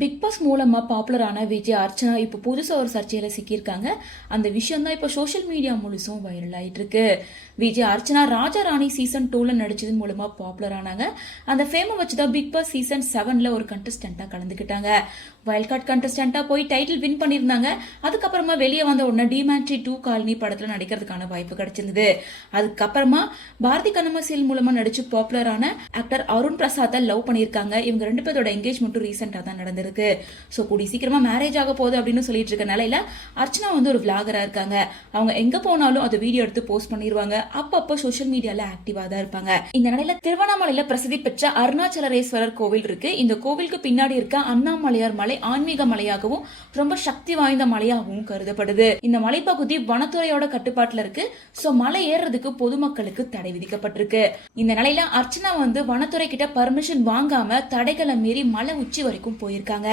Big pass மூலமா பாப்புலரான விஜய் அர்ச்சனா இப்போ புதுசா ஒரு சர்ச்சையில சிக்கியிருக்காங்க. அந்த விஷயம் தான் இப்போ சோஷியல் மீடியா முழுசும் வைரல் ஆயிட்டு இருக்கு. விஜய் அர்ச்சனா ராஜா ராணி சீசன் 2ல நடிச்சது மூலமா பாப்புலர் ஆனாங்க. அந்த ஃபேமை வச்சுதான் பிக் பாஸ் சீசன் 7ல ஒரு கண்டஸ்டன்டா கலந்துக்கிட்டாங்க. வைல்ட் கார்டு கண்டஸ்டன்டா போய் டைட்டில் வின் பண்ணியிருந்தாங்க. அதுக்கப்புறமா வெளியே வந்த உடனே டிமாண்ட்ரி 2 காலனி படத்துல நடிக்கிறதுக்கான வாய்ப்பு கிடைச்சிருந்தது. அதுக்கப்புறமா பாரதி கண்ணம்மா மூலமா நடிச்சு பாப்புலரான ஆக்டர் அருண் பிரசாத்தை லவ் பண்ணியிருக்காங்க. இவங்க ரெண்டு பேரோட என்கேஜ்மெண்ட்டும் ரீசெண்டா தான் நடந்திருக்கு. ஸோ கூடி சீக்கிரமா மேரேஜ் ஆக போகுது அப்படின்னு சொல்லிட்டு இருக்க நிலையில அர்ச்சனா ஒரு விளாகரா இருக்காங்க. அவங்க எங்க போனாலும் அதை வீடியோ எடுத்து போஸ்ட் பண்ணிடுவாங்க. அப்பப்போ சோஷியல் மீடியால ஆக்டிவா தான் இருப்பாங்க. இந்த நிலையில திருவண்ணாமலையில பிரசித்தி பெற்ற அருணாச்சலேஸ்வரர் கோவில் இருக்கு. இந்த கோவிலுக்கு பின்னாடி இருக்க அண்ணாமலையார் மலை ஆன்மீக மலையாகவும் ரொம்ப சக்தி வாய்ந்த மலையாகவும் கருதப்படுது. இந்த மலைப்பகுதி வனத்துறையோட கட்டுப்பாட்டுல இருக்கு. சோ மலை ஏறுறதுக்கு பொதுமக்களுக்கு தடை விதிக்கப்பட்டிருக்கு. இந்த நிலையில அர்ச்சனா வனத்துறை கிட்ட பர்மிஷன் வாங்காம தடைகளை மீறி மலை உச்சி வரைக்கும் போயிருக்காங்க.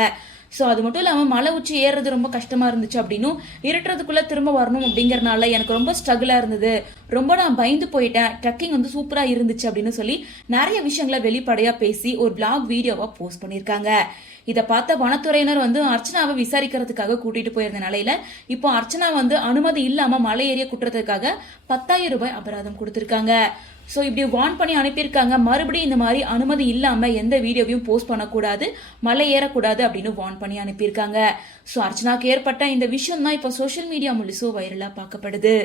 சோ அது மட்டும் இல்லாம மலை உச்சி ஏறுறது ரொம்ப கஷ்டமா இருந்துச்சு அப்படின்னும் இருட்டுறதுக்குள்ள திரும்ப வரணும் அப்படிங்கறதுனால எனக்கு ரொம்ப ஸ்ட்ரகிளா இருந்தது, ரொம்ப நான் பயந்து போயிட்டேன், ட்ரக்கிங் சூப்பரா இருந்துச்சு அப்படின்னு சொல்லி நிறைய விஷயங்களை வெளிப்படையா பேசி ஒரு பிளாக் வீடியோவா போஸ்ட் பண்ணிருக்காங்க. இதை பார்த்த வனத்துறையினர் அர்ச்சனாவை விசாரிக்கிறதுக்காக கூட்டிட்டு போயிருந்த நிலையில இப்போ அர்ச்சனா அனுமதி இல்லாம மலை ஏறிய குற்றத்துக்காக 10,000 ரூபாய் அபராதம் கொடுத்திருக்காங்க. ஸோ இப்படி வார்ன் பண்ணி அனுப்பியிருக்காங்க. மறுபடியும் இந்த மாதிரி அனுமதி இல்லாம எந்த வீடியோவையும் போஸ்ட் பண்ணக்கூடாது, மலை ஏறக்கூடாது அப்படின்னு வார்ன் பண்ணி அனுப்பியிருக்காங்க. ஸோ அர்ச்சனாக்கு ஏற்பட்ட இந்த விஷயம் தான் இப்போ சோஷியல் மீடியா முழுசும் வைரலா பார்க்கப்படுது.